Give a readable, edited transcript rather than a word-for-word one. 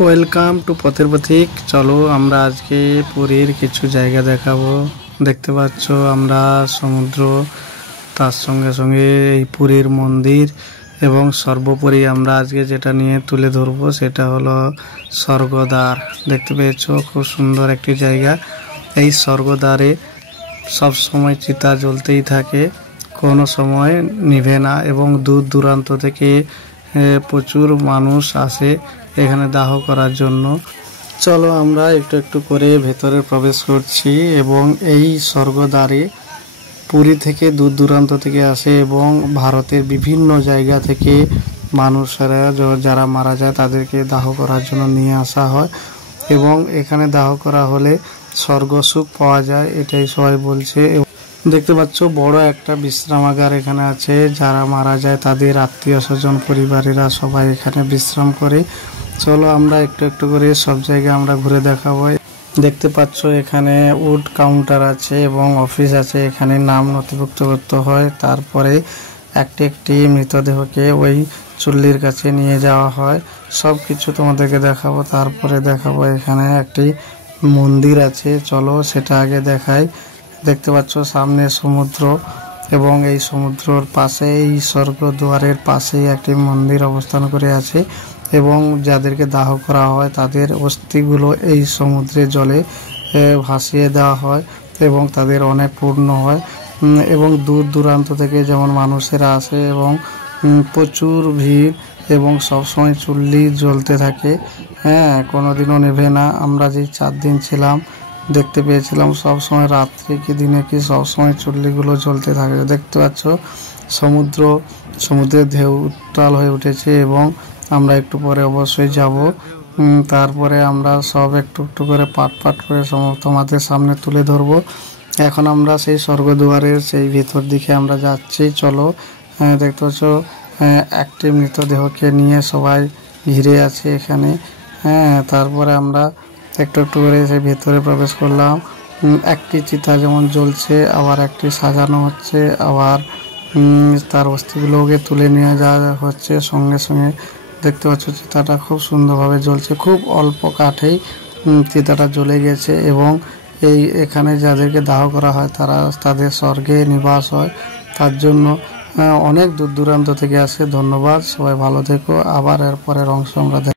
Welcome to পথের পথিক। চলো আমরা আজকে পুরীর কিছু জায়গা দেখাবো। দেখতে পাচ্ছ আমরা সমুদ্র, তার সঙ্গে সঙ্গে এই পুরীর মন্দির এবং সর্বোপরি আমরা আজকে যেটা নিয়ে তুলে ধরবো সেটা হলো স্বর্গদ্বার। দেখতে পেয়েছো খুব সুন্দর একটি জায়গা। এই স্বর্গদ্বারে সব সময় চিতা জ্বলতেই থাকে, কোনো সময় নিভে না এবং দূর দূরান্ত থেকে প্রচুর মানুষ আসে এখানে দাহ করার জন্য। চলো আমরা একটু একটু করে ভেতরে প্রবেশ করছি এবং এই স্বর্গদ্বারে পুরী থেকে দূর দূরান্ত থেকে আসে এবং ভারতের বিভিন্ন জায়গা থেকে মানুষেরা যারা মারা যায় তাদেরকে দাহ করার জন্য নিয়ে আসা হয় এবং এখানে দাহ করা হলে স্বর্গসুখ পাওয়া যায়, এটাই সবাই বলছে। দেখতে পাচ্ছ বড় একটা বিশ্রামাগার এখানে আছে, যারা মারা যায় তাদের আত্মীয় স্বজন পরিবারেরা সবাই এখানে বিশ্রাম করে। চলো আমরা একটু একটু করে সব জায়গায় আমরা ঘুরে দেখাবো। দেখতে পাচ্ছ এখানে উড কাউন্টার আছে এবং অফিস আছে, এখানে নাম নথিভুক্ত করতে হয়, তারপরে একটি একটি মৃতদেহকে ওই চুল্লির কাছে নিয়ে যাওয়া হয়। সব কিছু তোমাদেরকে দেখাবো, তারপরে দেখাবো এখানে একটি মন্দির আছে, চলো সেটা আগে দেখাই। দেখতে পাচ্ছ সামনে সমুদ্র এবং এই সমুদ্রের পাশে এই স্বর্গদ্বারের পাশেই একটি মন্দির অবস্থান করে আছে এবং যাদেরকে দাহ করা হয় তাদের অস্থিগুলো এই সমুদ্রের জলে ভাসিয়ে দেওয়া হয় এবং তাদের অনেক পূর্ণ হয় এবং দূর দূরান্ত থেকে যেমন মানুষেরা আসে এবং প্রচুর ভিড় এবং সবসময় চুল্লি জ্বলতে থাকে, কোনোদিনও নেভে না। আমরা যেই 4 দিন ছিলাম দেখতে পেয়েছিলাম সব সময় রাত্রে কি দিনে কি সব সময় চুল্লিগুলো জ্বলতে থাকে। দেখতে পাচ্ছ সমুদ্রের ঢেউ উত্তাল হয়ে উঠেছে এবং আমরা একটু পরে অবশ্যই যাব। তারপরে আমরা সব একটু একটু করে পাট করে তোমাদের সামনে তুলে ধরবো। এখন আমরা সেই স্বর্গদ্বারের সেই ভেতর দিকে আমরা যাচ্ছি। চলো দেখতে পাচ্ছ একটি মৃতদেহকে নিয়ে সবাই ঘিরে আছে এখানে। তারপরে আমরা একটু একটু করে সেই ভেতরে প্রবেশ করলাম। একটি চিতা যেমন জ্বলছে, আবার একটি সাজানো হচ্ছে, আবার তার অস্থিগুলোকে তুলে নিয়ে যাওয়া হচ্ছে সঙ্গে সঙ্গে। দেখতে পাচ্ছ চিতাটা খুব সুন্দরভাবে জ্বলছে, খুব অল্প কাঠেই চিতাটা জ্বলে গেছে এবং এখানে যাদেরকে দাহ করা হয় তাদের স্বর্গে নিবাস হয়, তার জন্য অনেক দূর দূরান্ত থেকে আসে। ধন্যবাদ, সবাই ভালো থেকো। আবার এর পরের অংশ আমরা